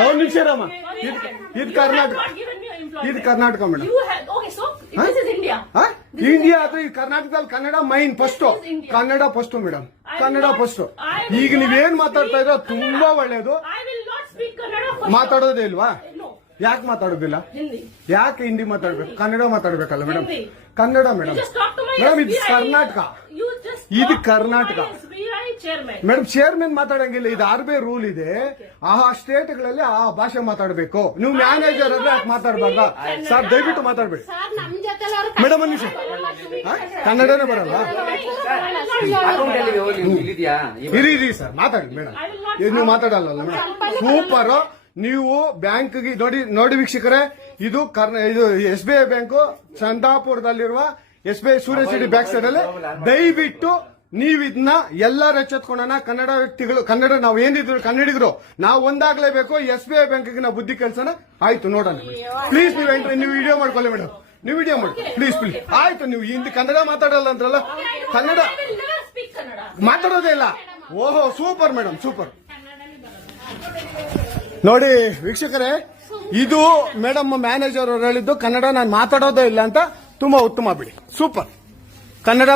ಒಂದು ನಿಮಿಷ ರಾಮ, ಇದು ಕರ್ನಾಟಕ, ಇದು ಕರ್ನಾಟಕ ಮೇಡಮ್. ಇಂಡಿಯಾ ಅಥವಾ ಈ ಕರ್ನಾಟಕದಲ್ಲಿ Kannada main first, Kannada first madam, Kannada first. ಈಗ ನೀವೇನ್ ಮಾತಾಡ್ತಾ ಇರೋ ತುಂಬಾ ಒಳ್ಳೇದು. ಮಾತಾಡೋದೇ ಇಲ್ವಾ? ಯಾಕೆ ಮಾತಾಡೋದಿಲ್ಲ? ಯಾಕೆ ಹಿಂದಿ ಮಾತಾಡ್ಬೇಕು? ಕನ್ನಡ ಮಾತಾಡ್ಬೇಕಲ್ಲ ಮೇಡಮ್? ಕನ್ನಡ ಮೇಡಮ್. ಮೇಡಮ್ ಇದು ಕರ್ನಾಟಕ, ಇದು ಕರ್ನಾಟಕ ಮೇಡಮ್. ಚೇರ್ಮನ್ ಮಾತಾಡಂಗಿಲ್ಲ, ಇದು RBI ರೂಲ್ ಇದೆ. ಆ ಸ್ಟೇಟ್ಗಳಲ್ಲಿ ಆ ಭಾಷೆ ಮಾತಾಡಬೇಕು. ನೀವು ಮ್ಯಾನೇಜರ್ ಆದ್ರೆ ಯಾಕೆ ಮಾತಾಡ್ಬಾರ್ದ ಸರ್? ದಯವಿಟ್ಟು ಮಾತಾಡ್ಬೇಡಿ ಮೇಡಮ್. ಒಂದು ನಿಮಿಷ, ಕನ್ನಡನೇ ಬರಲ್ಲ? ಇರಿ ಸರ್, ಮಾತಾಡಿ ಮೇಡಮ್. ನೀವು ಮಾತಾಡಲ್ಲ ಮೇಡಮ್? ಸೂಪರ್. ನೀವು ಬ್ಯಾಂಕ್ಗೆ ನೋಡಿ ವೀಕ್ಷಕರೇ, ಇದು SBI ಬ್ಯಾಂಕು ಚಂದಾಪುರದಲ್ಲಿರುವ SBI ಸೂರ್ಯ ಸಿಟಿ ಬ್ಯಾಕ್ ಸೈಡ್ ಅಲ್ಲಿ. ದಯವಿಟ್ಟು ನೀವು ಇದನ್ನ ಎಲ್ಲರೂ ಎಚ್ಚೆತ್ಕೊಳ್ಳೋಣ. ಕನ್ನಡ ವ್ಯಕ್ತಿಗಳು, ಕನ್ನಡ ನಾವು ಏನಿದ್ರು ಕನ್ನಡಿಗರು, ನಾವು ಒಂದಾಗ್ಲೇಬೇಕು. SBI ಬ್ಯಾಂಕ್ಗೆ ನಾವು ಬುದ್ಧಿ ಕಲ್ಸೋಣ. ಆಯ್ತು, ನೋಡೋಣ ಪ್ಲೀಸ್. ನೀವು ವಿಡಿಯೋ ಮಾಡ್ಕೊಳ್ಳಿ ಮೇಡಮ್, ನೀವು ವಿಡಿಯೋ ಮಾಡಿ ಪ್ಲೀಸ್ ಪ್ಲೀಸ್. ಆಯ್ತು, ನೀವು ಹಿಂದಿ ಕನ್ನಡ ಮಾತಾಡಲ್ಲ ಅಂದ್ರಲ್ಲ, ಕನ್ನಡ ಮಾತಾಡೋದೇ ಇಲ್ಲ. ಓಹೋ, ಸೂಪರ್ ಮೇಡಮ್, ಸೂಪರ್. ನೋಡಿ ವೀಕ್ಷಕರೇ, ಇದು ಮೇಡಮ್ ಮ್ಯಾನೇಜರ್ ಅವರು ಹೇಳಿದ್ದು ಕನ್ನಡ ನಾನು ಮಾತಾಡೋದೇ ಇಲ್ಲ ಅಂತ. ತುಂಬಾ ಉತ್ತಮ ಬಿಡಿ, ಸೂಪರ್. ಕನ್ನಡ